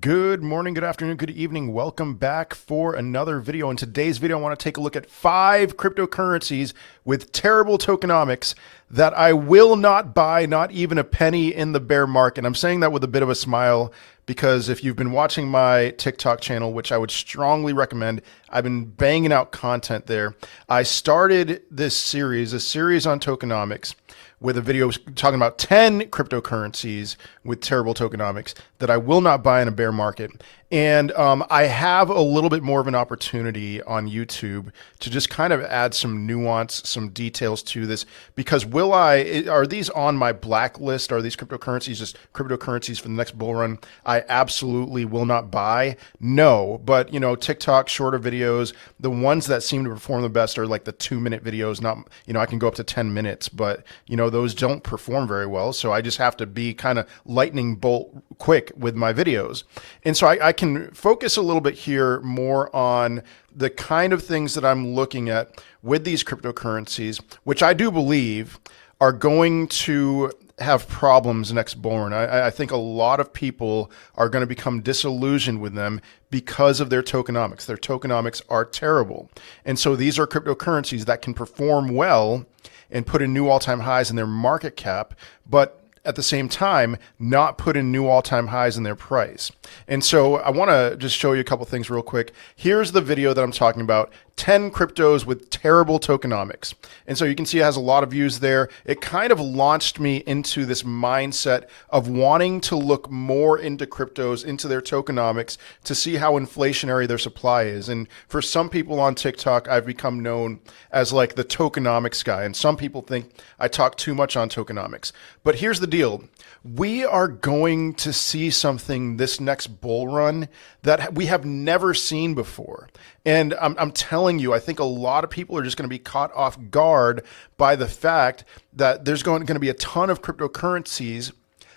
Good morning, good afternoon, good evening. Welcome back for another video. In today's video, I want to take a look at 5 cryptocurrencies with terrible tokenomics that I will not buy, not even a penny in the bear market. I'm saying that with a bit of a smile because if you've been watching my TikTok channel, which I would strongly recommend, I've been banging out content there. I started this series, a series on tokenomics, with a video talking about 10 cryptocurrencies with terrible tokenomics that I will not buy in a bear market. And I have a little bit more of an opportunity on YouTube to just kind of add some nuance, some details to this, because are these on my blacklist? Are these cryptocurrencies just cryptocurrencies for the next bull run I absolutely will not buy? No, but TikTok shorter videos, the ones that seem to perform the best are like the 2-minute videos. Not, I can go up to 10 minutes, but those don't perform very well. So I just have to be kind of lightning bolt quick with my videos. And so I can focus a little bit here more on the kind of things that I'm looking at with these cryptocurrencies, which I do believe are going to have problems next bull run. I think a lot of people are going to become disillusioned with them because of their tokenomics. Their tokenomics are terrible. And so these are cryptocurrencies that can perform well and put in new all-time highs in their market cap, but at the same time, not put in new all-time highs in their price. And so I want to just show you a couple things real quick. Here's the video that I'm talking about, 10 cryptos with terrible tokenomics. And so you can see it has a lot of views there. It kind of launched me into this mindset of wanting to look more into cryptos, into their tokenomics, to see how inflationary their supply is. And for some people on TikTok, I've become known as like the tokenomics guy. And some people think I talk too much on tokenomics. But here's the deal. We are going to see something this next bull run that we have never seen before. And I'm telling you, I think a lot of people are just going to be caught off guard by the fact that there's going to be a ton of cryptocurrencies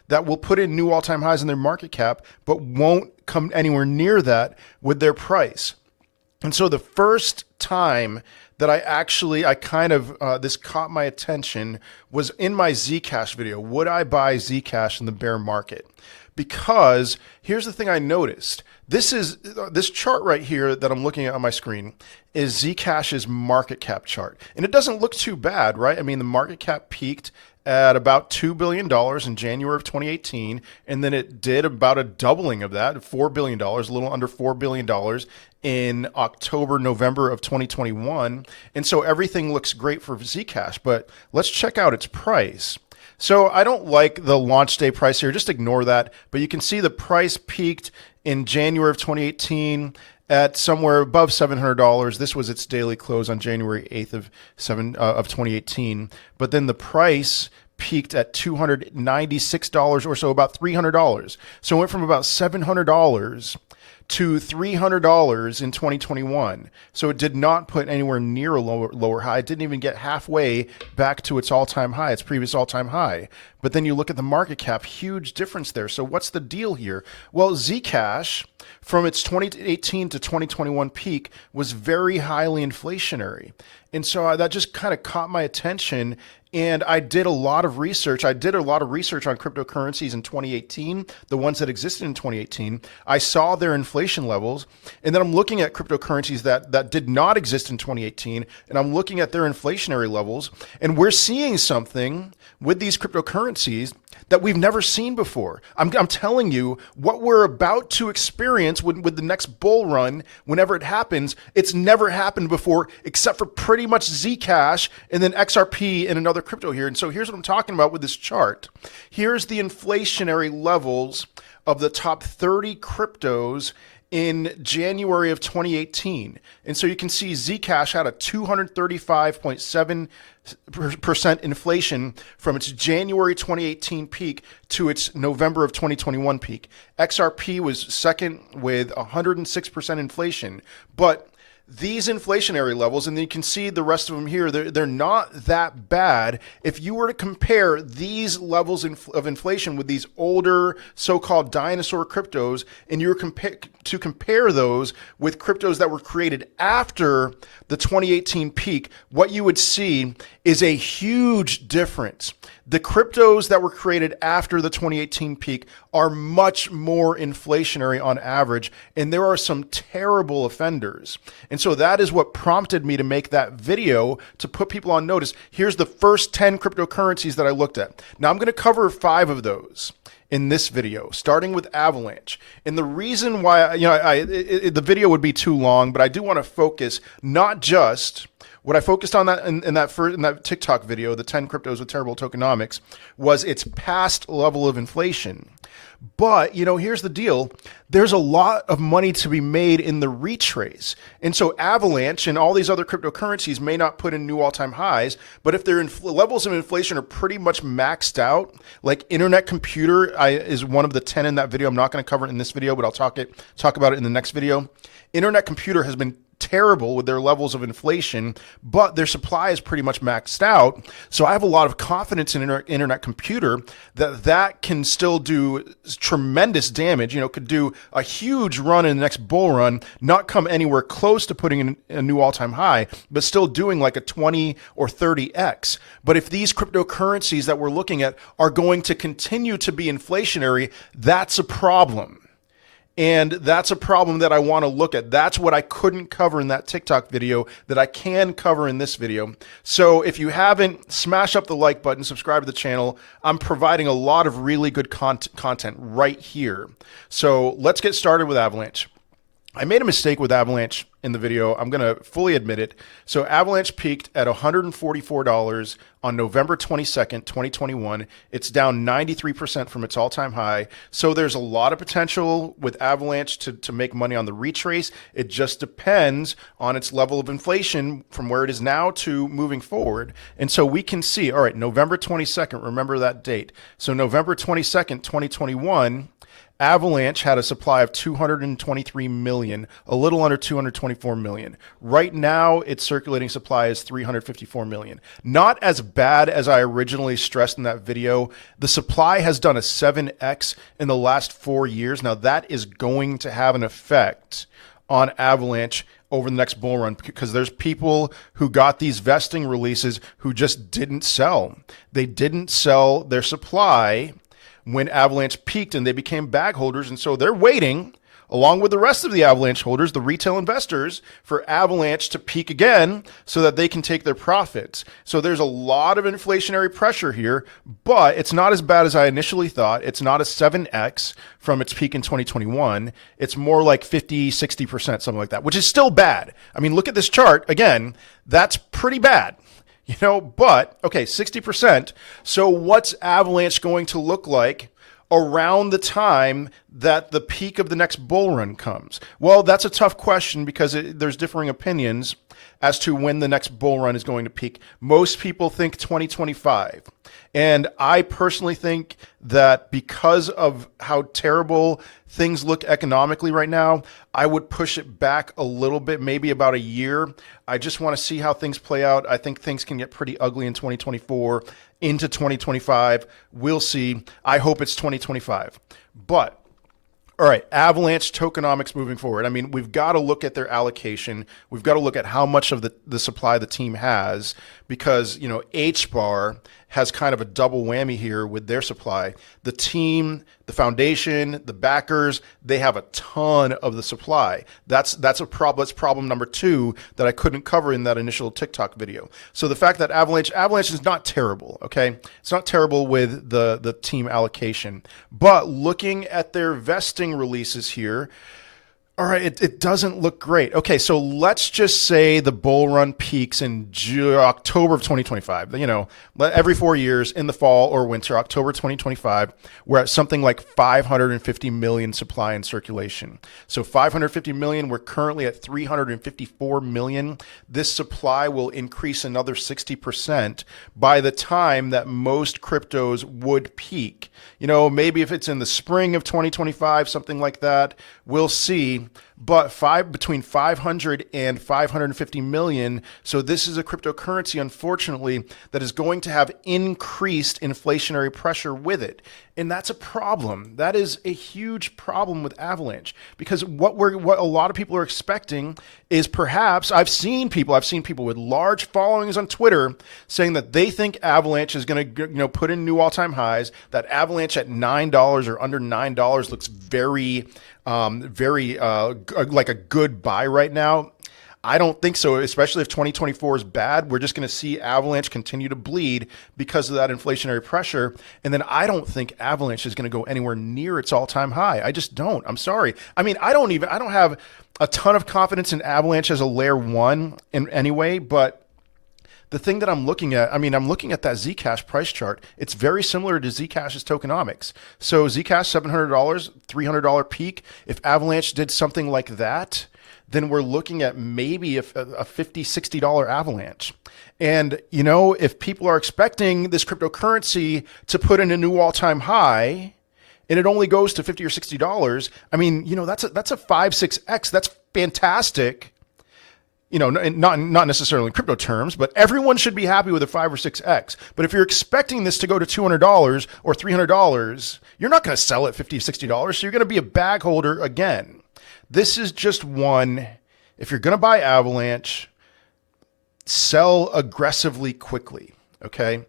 that will put in new all-time highs in their market cap, but won't come anywhere near that with their price. And so the first time that this caught my attention was in my Zcash video. Would I buy Zcash in the bear market? Because here's the thing I noticed. This chart right here that I'm looking at on my screen is Zcash's market cap chart. And it doesn't look too bad, right? I mean, the market cap peaked at about $2 billion in January of 2018. And then it did about a doubling of that, $4 billion, a little under $4 billion in October, November of 2021. And so everything looks great for Zcash, but let's check out its price. So I don't like the launch day price here, just ignore that. But you can see the price peaked in January of 2018 at somewhere above $700. This was its daily close on January 8th of 2018. But then the price peaked at $296 or so, about $300. So it went from about $700 to $300 in 2021. So it did not put anywhere near a lower high. It didn't even get halfway back to its all-time high, its previous all-time high. But then you look at the market cap, huge difference there. So what's the deal here? Well, Zcash, from its 2018 to 2021 peak, was very highly inflationary. And so that just kind of caught my attention. And I did a lot of research. I did a lot of research on cryptocurrencies in 2018, the ones that existed in 2018. I saw their inflation levels. And then I'm looking at cryptocurrencies that did not exist in 2018. And I'm looking at their inflationary levels. And we're seeing something with these cryptocurrencies that we've never seen before. I'm telling you, what we're about to experience with the next bull run, whenever it happens, it's never happened before, except for pretty much Zcash and then XRP and another crypto here. And so here's what I'm talking about with this chart. Here's the inflationary levels of the top 30 cryptos in January of 2018. And so you can see Zcash had a 235.7% inflation from its January 2018 peak to its November of 2021 peak. XRP was second with 106% inflation. But these inflationary levels, and then you can see the rest of them here, they're not that bad. If you were to compare these levels of inflation with these older so-called dinosaur cryptos, and you were to compare those with cryptos that were created after the 2018 peak, what you would see is a huge difference. The cryptos that were created after the 2018 peak are much more inflationary on average, and there are some terrible offenders. And so that is what prompted me to make that video, to put people on notice. Here's the first 10 cryptocurrencies that I looked at. Now I'm going to cover 5 of those in this video, starting with Avalanche. And the reason why, the video would be too long, but I do want to focus not just what I focused on that in that TikTok video, the 10 cryptos with terrible tokenomics, was its past level of inflation. But, here's the deal. There's a lot of money to be made in the retrace. And so Avalanche and all these other cryptocurrencies may not put in new all-time highs, but if their levels of inflation are pretty much maxed out, like Internet Computer is one of the 10 in that video. I'm not going to cover it in this video, but I'll talk about it in the next video. Internet Computer has been terrible with their levels of inflation, but their supply is pretty much maxed out. So I have a lot of confidence in Internet Computer that can still do tremendous damage, could do a huge run in the next bull run, not come anywhere close to putting in a new all-time high, but still doing like a 20 or 30x. But if these cryptocurrencies that we're looking at are going to continue to be inflationary, that's a problem. And that's a problem that I want to look at. That's what I couldn't cover in that TikTok video that I can cover in this video. So if you haven't, smash up the like button, subscribe to the channel. I'm providing a lot of really good content right here. So let's get started with Avalanche. I made a mistake with Avalanche in the video. I'm going to fully admit it. So Avalanche peaked at $144 on November 22nd, 2021. It's down 93% from its all-time high. So there's a lot of potential with Avalanche to make money on the retrace. It just depends on its level of inflation from where it is now to moving forward. And so we can see, all right, November 22nd, remember that date. So November 22nd, 2021, Avalanche had a supply of 223 million, a little under 224 million. Right now, its circulating supply is 354 million. Not as bad as I originally stressed in that video. The supply has done a 7x in the last 4 years. Now, that is going to have an effect on Avalanche over the next bull run, because there's people who got these vesting releases who just didn't sell. They didn't sell their supply when Avalanche peaked, and they became bag holders. And so they're waiting, along with the rest of the Avalanche holders, the retail investors, for Avalanche to peak again so that they can take their profits. So there's a lot of inflationary pressure here, but it's not as bad as I initially thought. It's not a 7x from its peak in 2021. It's more like 50, 60%, something like that, which is still bad. I mean, look at this chart. Again, that's pretty bad. But okay, 60%. So what's Avalanche going to look like around the time that the peak of the next bull run comes? Well, that's a tough question, because there's differing opinions as to when the next bull run is going to peak. Most people think 2025. And I personally think that because of how terrible things look economically right now, I would push it back a little bit, maybe about a year. I just want to see how things play out. I think things can get pretty ugly in 2024 into 2025. We'll see. I hope it's 2025. But all right, Avalanche tokenomics moving forward. I mean, we've got to look at their allocation. We've got to look at how much of the supply the team has, because, HBAR has kind of a double whammy here with their supply. The team, the foundation, the backers, they have a ton of the supply. That's a problem. That's problem number 2 that I couldn't cover in that initial TikTok video. So the fact that Avalanche is not terrible, okay? It's not terrible with the team allocation. But looking at their vesting releases here, all right, it doesn't look great. Okay, so let's just say the bull run peaks in October of 2025. Every 4 years in the fall or winter, October 2025, we're at something like 550 million supply in circulation. So 550 million, we're currently at 354 million. This supply will increase another 60% by the time that most cryptos would peak. Maybe if it's in the spring of 2025, something like that, we'll see. but between 500 and 550 million. So this is a cryptocurrency, unfortunately, that is going to have increased inflationary pressure with it. And that's a problem. That is a huge problem with Avalanche, because what a lot of people are expecting is perhaps I've seen people with large followings on Twitter saying that they think Avalanche is going to put in new all-time highs, that Avalanche at $9 or under $9 looks very like a good buy right now. I don't think so, especially if 2024 is bad. We're just going to see Avalanche continue to bleed because of that inflationary pressure. And then I don't think Avalanche is going to go anywhere near its all-time high. I just don't. I'm sorry. I mean, I don't have a ton of confidence in Avalanche as a layer one in any way, but the thing that I'm looking at, I'm looking at that Zcash price chart. It's very similar to Zcash's tokenomics. So Zcash, $700, $300 peak. If Avalanche did something like that, then we're looking at maybe a $50, $60 Avalanche. And, if people are expecting this cryptocurrency to put in a new all-time high, and it only goes to $50 or $60, that's a 5-6x. That's fantastic. Not necessarily in crypto terms, but everyone should be happy with a 5 or 6x. But if you're expecting this to go to $200 or $300, you're not going to sell it $50, $60. So you're going to be a bag holder again. This is just one. If you're going to buy Avalanche, sell aggressively quickly. Okay.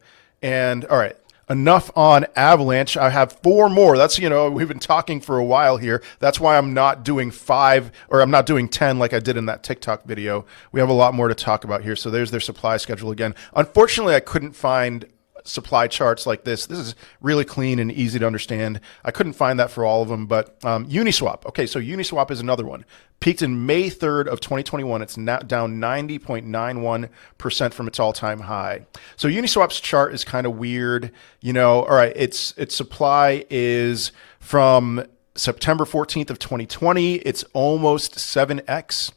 And all right, enough on Avalanche. I have 4 more. That's, we've been talking for a while here. That's why I'm not doing 5 or I'm not doing 10 like I did in that TikTok video. We have a lot more to talk about here. So there's their supply schedule again. Unfortunately, I couldn't find supply charts like this. This is really clean and easy to understand. I couldn't find that for all of them, but Uniswap. Okay, so Uniswap is another one. Peaked in May 3rd of 2021. It's now down 90.91% from its all-time high. So Uniswap's chart is kind of weird. All right, its supply is from September 14th of 2020. It's almost 7x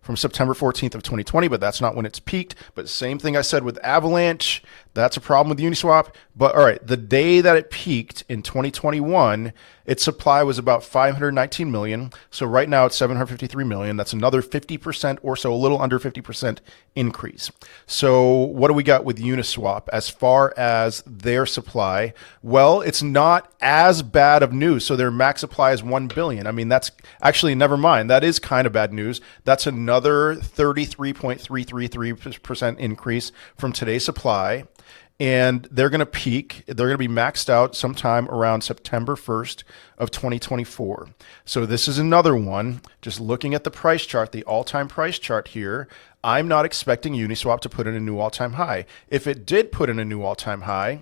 from September 14th of 2020, but that's not when it's peaked. But same thing I said with Avalanche, that's a problem with Uniswap. But all right, the day that it peaked in 2021, its supply was about 519 million. So right now it's 753 million. That's another 50% or so, a little under 50% increase. So what do we got with Uniswap as far as their supply? Well, it's not as bad of news. So their max supply is 1 billion. That's actually, never mind. That is kind of bad news. That's another 33.333% increase from today's supply. And they're going to peak. They're going to be maxed out sometime around September 1st of 2024. So this is another one. Just looking at the price chart, the all-time price chart here, I'm not expecting Uniswap to put in a new all-time high. If it did put in a new all-time high,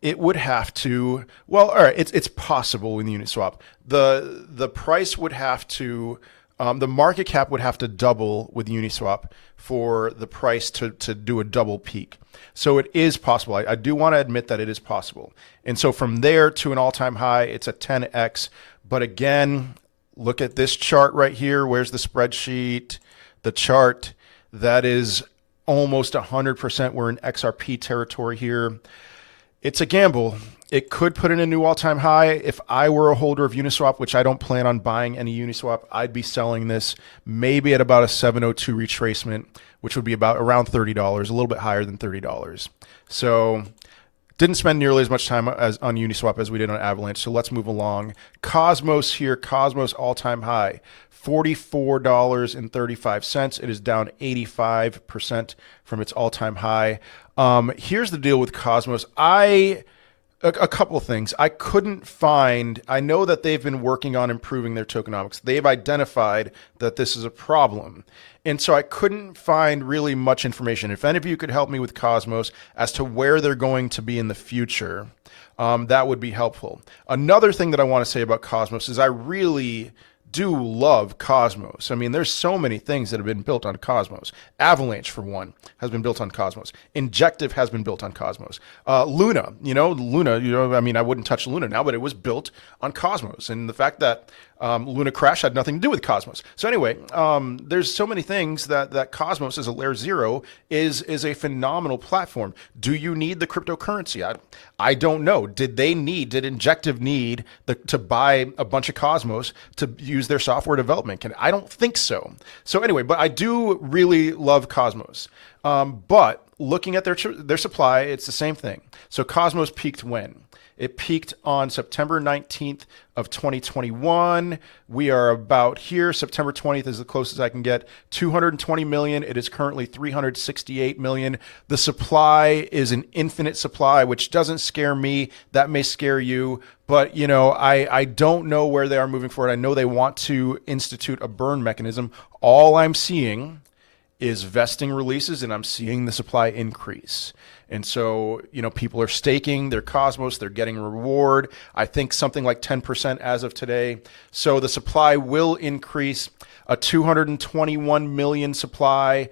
it would have to, well, all right, it's possible with Uniswap. The price would have to, the market cap would have to double with Uniswap for the price to do a double peak. So it is possible. I do want to admit that it is possible. And so from there to an all-time high, it's a 10x. But again, look at this chart right here. Where's the spreadsheet? The chart, that is almost 100%. We're in XRP territory here. It's a gamble. It could put in a new all-time high. If I were a holder of Uniswap, which I don't plan on buying any Uniswap, I'd be selling this maybe at about a 702 retracement, which would be about around $30, a little bit higher than $30. So didn't spend nearly as much time on Uniswap as we did on Avalanche. So let's move along. Cosmos here, Cosmos all-time high, $44.35. It is down 85% from its all-time high. Here's the deal with Cosmos. A couple of things. I couldn't find, I know that they've been working on improving their tokenomics. They've identified that this is a problem. And so I couldn't find really much information. If any of you could help me with Cosmos as to where they're going to be in the future, that would be helpful. Another thing that I want to say about Cosmos is I really do love Cosmos. There's so many things that have been built on Cosmos. Avalanche, for one, has been built on Cosmos. Injective has been built on Cosmos. Luna, I wouldn't touch Luna now, but it was built on Cosmos. And the fact that Luna Crash had nothing to do with Cosmos. So anyway, there's so many things that Cosmos as a layer zero is a phenomenal platform. Do you need the cryptocurrency? I don't know. Did Injective need to buy a bunch of Cosmos to use their software development? I don't think so. So anyway, but I do really love Cosmos. But looking at their supply, it's the same thing. So Cosmos peaked when? It peaked on September 19th of 2021. We are about here. September 20th is the closest I can get. 220 million. It is currently 368 million. The supply is an infinite supply, which doesn't scare me. That may scare you. But, you know, I don't know where they are moving forward. I know they want to institute a burn mechanism. All I'm seeing is vesting releases, and I'm seeing the supply increase. And so, you know, people are staking their Cosmos, they're getting a reward. I think something like 10% as of today. So the supply will increase, a 221 million supply.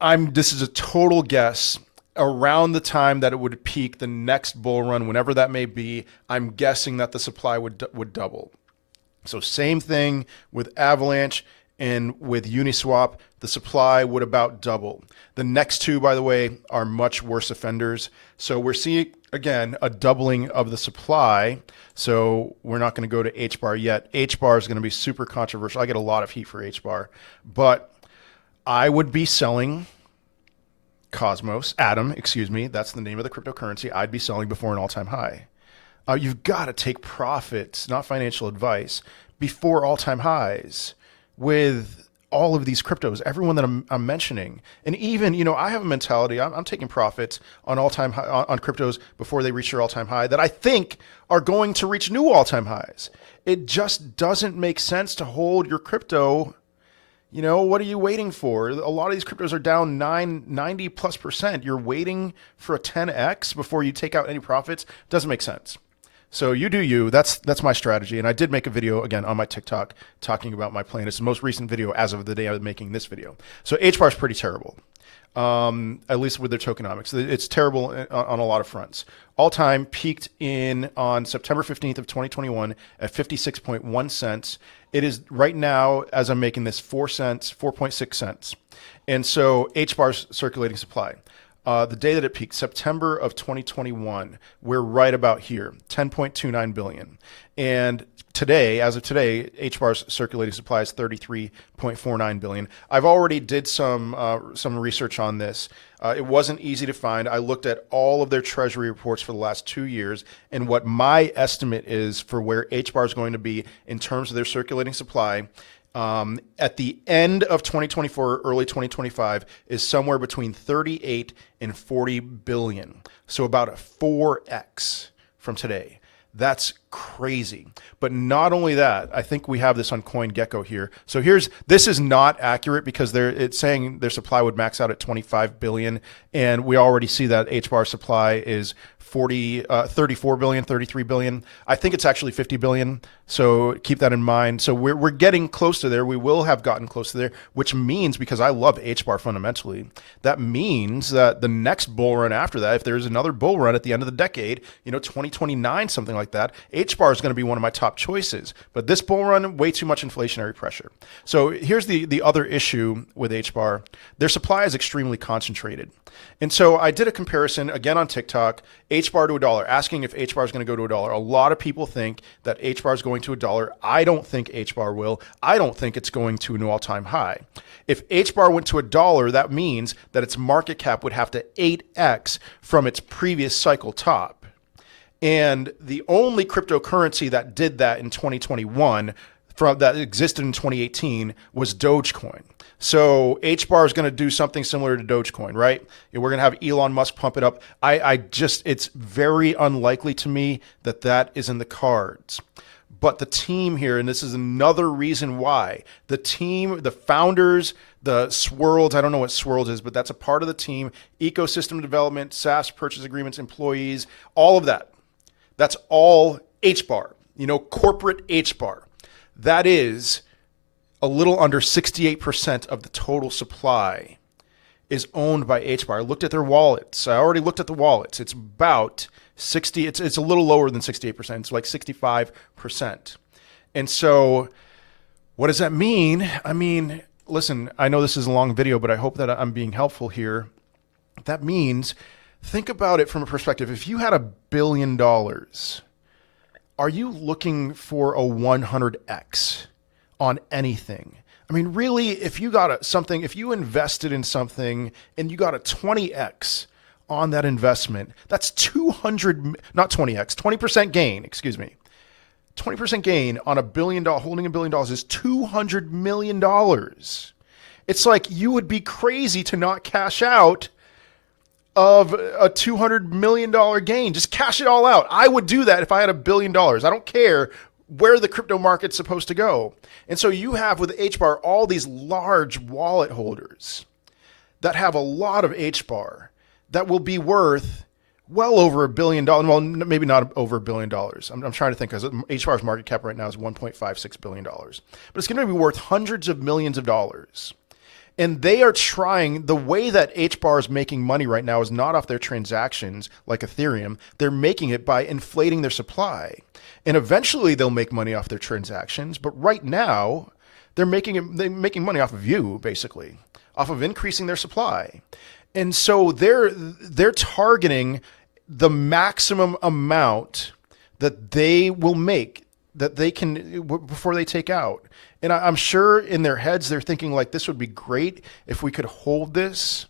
This is a total guess. Around the time that it would peak, the next bull run, whenever that may be, I'm guessing that the supply would double. So same thing with Avalanche and with Uniswap, the supply would about double. The next two, by the way, are much worse offenders. So we're seeing, again, a doubling of the supply. So we're not going to go to HBAR yet. HBAR is going to be super controversial. I get a lot of heat for HBAR, but I would be selling Cosmos, excuse me, that's the name of the cryptocurrency. I'd be selling before an all-time high. You've got to take profits, not financial advice, before all-time highs with all of these cryptos, everyone that I'm mentioning. And even, you know, I have a mentality, I'm taking profits on all-time high, on cryptos before they reach their all-time high that I think are going to reach new all-time highs. It just doesn't make sense to hold your crypto. You know, what are you waiting for? A lot of these cryptos are down 90+%. You're waiting for a 10x before you take out any profits. Doesn't make sense. So you do you. That's my strategy. And I did make a video, again, on my TikTok talking about my plan. It's the most recent video as of the day I was making this video. So HBAR is pretty terrible, at least with their tokenomics. It's terrible on a lot of fronts. All-time peaked on September 15th of 2021 at 56.1 cents. It is right now, as I'm making this, 4.6 cents. And so HBAR's circulating supply. The day that it peaked, September of 2021, we're right about here, 10.29 billion. And today, as of today, HBAR's circulating supply is 33.49 billion. I've already did some research on this. It wasn't easy to find. I looked at all of their treasury reports for the last 2 years, and what my estimate is for where HBAR is going to be in terms of their circulating supply at the end of 2024, early 2025, is somewhere between 38 and 40 billion. So about a 4x from today. That's crazy. But not only that, I think we have this on CoinGecko here. So this is not accurate because it's saying their supply would max out at 25 billion. And we already see that HBAR supply is 34 billion, 33 billion. I think it's actually 50 billion. So keep that in mind. So we're getting close to there. We will have gotten close to there, which means, because I love HBAR fundamentally, that means that the next bull run after that, if there's another bull run at the end of the decade, 2029, something like that, HBAR is going to be one of my top choices. But this bull run, way too much inflationary pressure. So here's the other issue with HBAR. Their supply is extremely concentrated. And so I did a comparison again on TikTok, HBAR to $1, asking if HBAR is going to go to $1. A lot of people think that HBAR is going to $1. I don't think HBAR will. I don't think it's going to an all-time high. If HBAR went to $1, that means that its market cap would have to 8x from its previous cycle top. And the only cryptocurrency that did that in 2021 that existed in 2018 was Dogecoin. So HBAR is going to do something similar to Dogecoin, right? We're going to have Elon Musk pump it up. It's very unlikely to me that is in the cards. But the team here, and this is another reason why, the team, the founders, the Swirls, I don't know what Swirls is, but that's a part of the team, ecosystem development, SaaS purchase agreements, employees, all of that. That's all HBAR, corporate HBAR. That is a little under 68% of the total supply is owned by HBAR. I looked at their wallets. I already looked at the wallets. It's about 60, it's a little lower than 68%. It's like 65%. And so what does that mean? I mean, listen, I know this is a long video, but I hope that I'm being helpful here. That means, think about it from a perspective. If you had $1 billion, are you looking for a 100x on anything? I mean, really, if you got something, if you invested in something and you got a 20x on that investment, that's 200, not 20x, 20% gain, excuse me. 20% gain on $1 billion, holding $1 billion is $200 million. It's like you would be crazy to not cash out of a $200 million gain. Just cash it all out. I would do that if I had $1 billion. I don't care where the crypto market's supposed to go. And so you have with HBAR all these large wallet holders that have a lot of HBAR that will be worth well over $1 billion. Well, maybe not over $1 billion. I'm trying to think, because HBAR's market cap right now is $1.56 billion. But it's going to be worth hundreds of millions of dollars. And they are trying, the way that HBAR is making money right now is not off their transactions like Ethereum. They're making it by inflating their supply. And eventually they'll make money off their transactions. But right now, they're making money off of you, basically, off of increasing their supply. And so they're targeting the maximum amount that they will make, that they can, before they take out. And I'm sure in their heads, they're thinking like, this would be great if we could hold this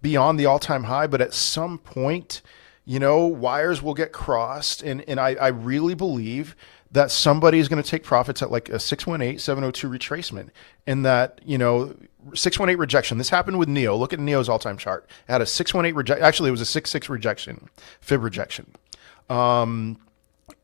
beyond the all-time high. But at some point, you know, wires will get crossed. And I really believe that somebody is going to take profits at like a 618, 702 retracement. And that, you know, 618 rejection. This happened with NEO. Look at NEO's all-time chart. It had a 618 rejection. Actually, it was a 66 rejection, fib rejection.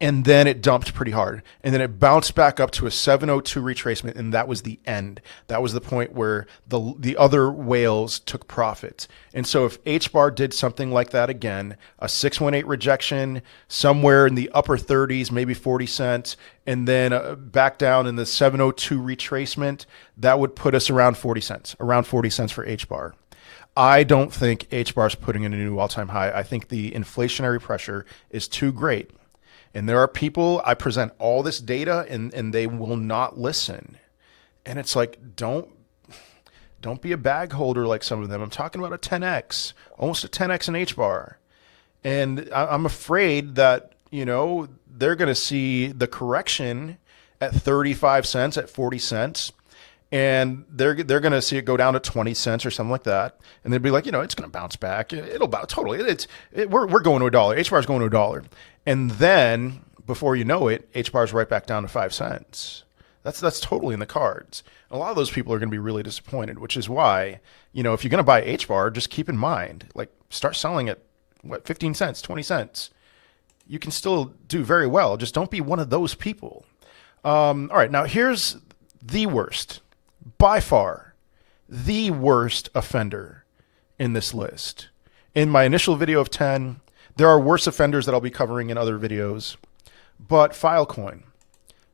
And then it dumped pretty hard. And then it bounced back up to a 702 retracement. And that was the end. That was the point where the other whales took profit. And so if HBAR did something like that again, a 618 rejection, somewhere in the upper 30s, maybe 40 cents, and then back down in the 702 retracement, that would put us around 40 cents for HBAR. I don't think HBAR is putting in a new all-time high. I think the inflationary pressure is too great. And there are people, I present all this data and they will not listen. And it's like, don't be a bag holder like some of them. I'm talking about a 10x, almost a 10x in HBAR. And I'm afraid that, you know, they're going to see the correction at 35 cents, at 40 cents. And they're going to see it go down to 20 cents or something like that. And they'd be like, you know, it's going to bounce back. It'll bounce totally. We're going to $1. HBAR is going to $1. And then before you know it, HBAR is right back down to 5 cents. That's totally in the cards. A lot of those people are going to be really disappointed, which is why, you know, if you're going to buy HBAR, just keep in mind, like, start selling at what, 15 cents, 20 cents. You can still do very well. Just don't be one of those people. All right. Now here's the worst, by far, the worst offender in this list. In my initial video of 10, there are worse offenders that I'll be covering in other videos, but Filecoin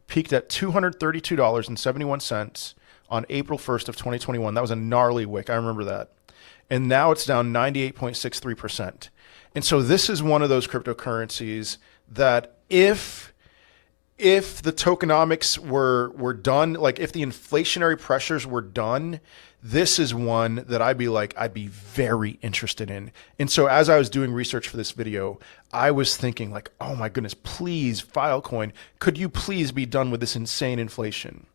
peaked at $232.71 on April 1st of 2021. That was a gnarly wick. I remember that. And now it's down 98.63%. And so this is one of those cryptocurrencies that if the tokenomics were done, like if the inflationary pressures were done, this is one that I'd be very interested in. And so as I was doing research for this video, I was thinking like, oh my goodness, please, Filecoin, could you please be done with this insane inflation?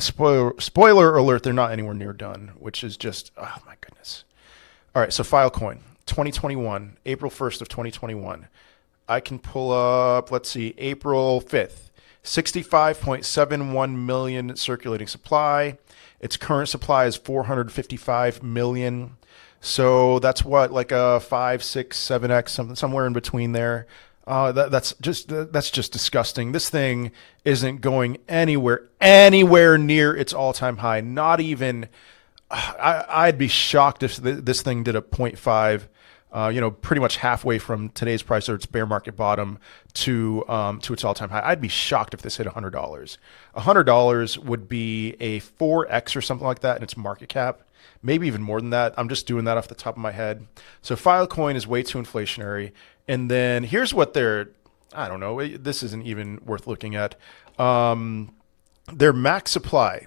Spoiler alert, they're not anywhere near done, which is just, oh my goodness. All right, so Filecoin, 2021, April 1st of 2021. I can pull up, let's see, April 5th, 65.71 million circulating supply. Its current supply is 455 million. So that's what, like a 5, 6, 7x, somewhere in between there. That's just disgusting. This thing isn't going anywhere near its all-time high. Not even, I'd be shocked if this thing did a 0.5. You know, pretty much halfway from today's price or its bear market bottom to its all-time high. I'd be shocked if this hit $100. $100 would be a 4x or something like that in its market cap, maybe even more than that. I'm just doing that off the top of my head. So Filecoin is way too inflationary. And then here's what they're I don't know. This isn't even worth looking at. Their max supply.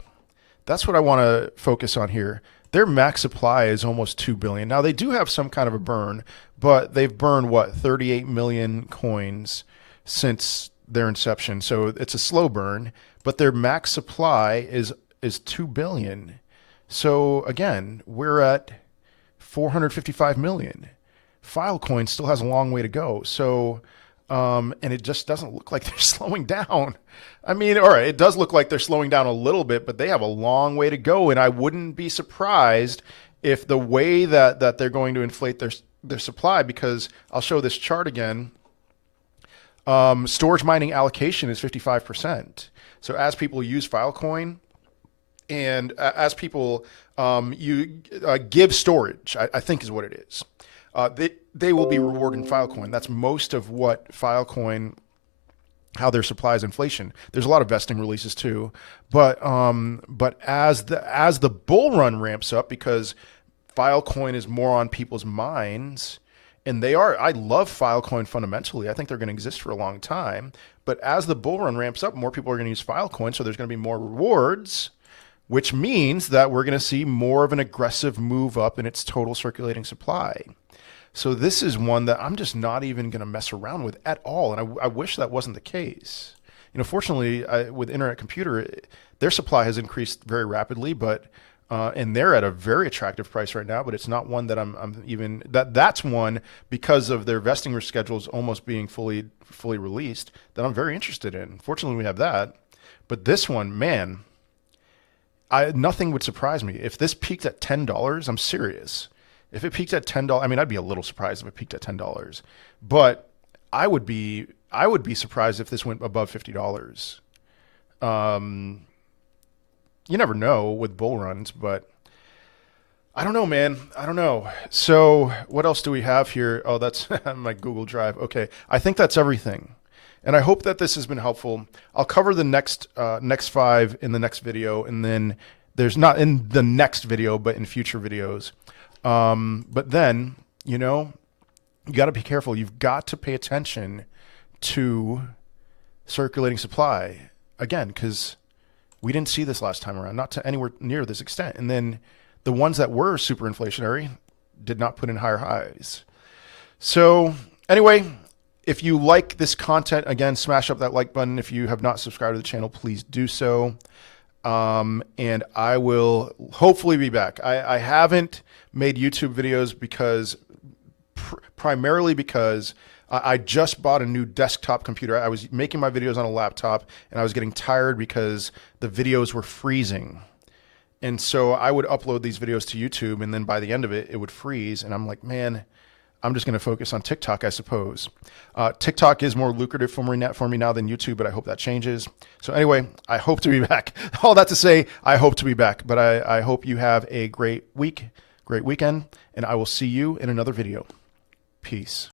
That's what I want to focus on here. Their max supply is almost 2 billion. Now they do have some kind of a burn, but they've burned what, 38 million coins since their inception. So it's a slow burn, but their max supply is 2 billion. So again, we're at 455 million. Filecoin still has a long way to go. So and it just doesn't look like they're slowing down. I mean, all right, it does look like they're slowing down a little bit, but they have a long way to go. And I wouldn't be surprised if the way that they're going to inflate their supply, because I'll show this chart again. Storage mining allocation is 55%. So as people use Filecoin and as people give storage, I think is what it is. They will be rewarded in Filecoin. That's most of what Filecoin, how their supply is inflation. There's a lot of vesting releases too, but as the bull run ramps up, because Filecoin is more on people's minds, and they are. I love Filecoin fundamentally. I think they're going to exist for a long time. But as the bull run ramps up, more people are going to use Filecoin, so there's going to be more rewards, which means that we're going to see more of an aggressive move up in its total circulating supply. So this is one that I'm just not even going to mess around with at all. And I wish that wasn't the case. You know, fortunately, with Internet Computer, their supply has increased very rapidly, but and they're at a very attractive price right now. But it's not one that I'm even that's one, because of their vesting schedules almost being fully released, that I'm very interested in. Fortunately, we have that. But this one, man, nothing would surprise me if this peaked at $10. I'm serious. If it peaked at $10, I mean, I'd be a little surprised if it peaked at $10, but I would be surprised if this went above $50. You never know with bull runs, but I don't know, man. I don't know. So what else do we have here? Oh, that's my Google Drive. Okay. I think that's everything. And I hope that this has been helpful. I'll cover the next 5 in the next video. And then there's not in the next video, but in future videos. But then, you know, you got to be careful. You've got to pay attention to circulating supply again, because we didn't see this last time around, not to anywhere near this extent. And then the ones that were super inflationary did not put in higher highs. So anyway, if you like this content, again, smash up that like button. If you have not subscribed to the channel, please do so. And I will hopefully be back. I haven't made YouTube videos primarily because I just bought a new desktop computer. I was making my videos on a laptop and I was getting tired because the videos were freezing. And so I would upload these videos to YouTube, and then by the end of it, it would freeze. And I'm like, man, I'm just going to focus on TikTok, I suppose. TikTok is more lucrative for me now than YouTube, but I hope that changes. So anyway, I hope to be back. All that to say, I hope to be back, but I hope you have a great week, great weekend, and I will see you in another video. Peace.